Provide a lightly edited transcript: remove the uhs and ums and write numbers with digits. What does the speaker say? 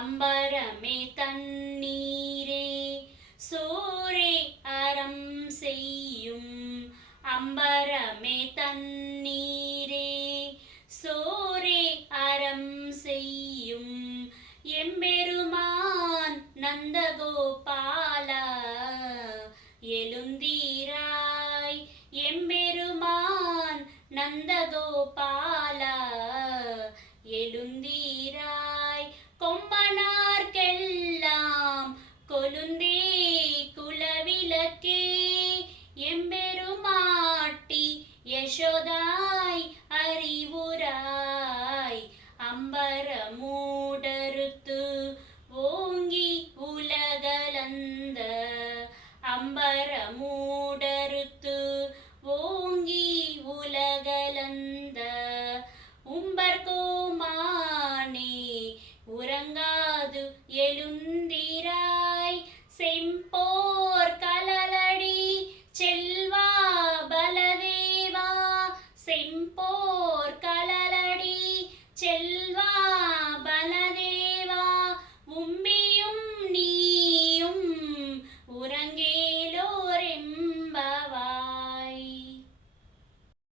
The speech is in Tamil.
அம்பரமே தண்ணீரே சோரே அறம் செய்யும். அம்பரமே தண்ணீரே சோரே அறம் செய்யும். எம்பெருமான் நந்தகோபாலா எழுந்தீராய். எம்பெருமான் நந்தகோபாலா எழுந்தீராய். கொம்பனார்க்கெல்லாம் கொழுந்தே குலவிளக்கே எம்பெருமாட்டி யசோதாய் அறிவுராய். அம்பரமூடறுத்து ஓங்கி உலகளந்த. அம்பரமூடறுத்து ஓங்கி உலகளந்த. உம்பர்கோமானே உறங்காது எழுந்த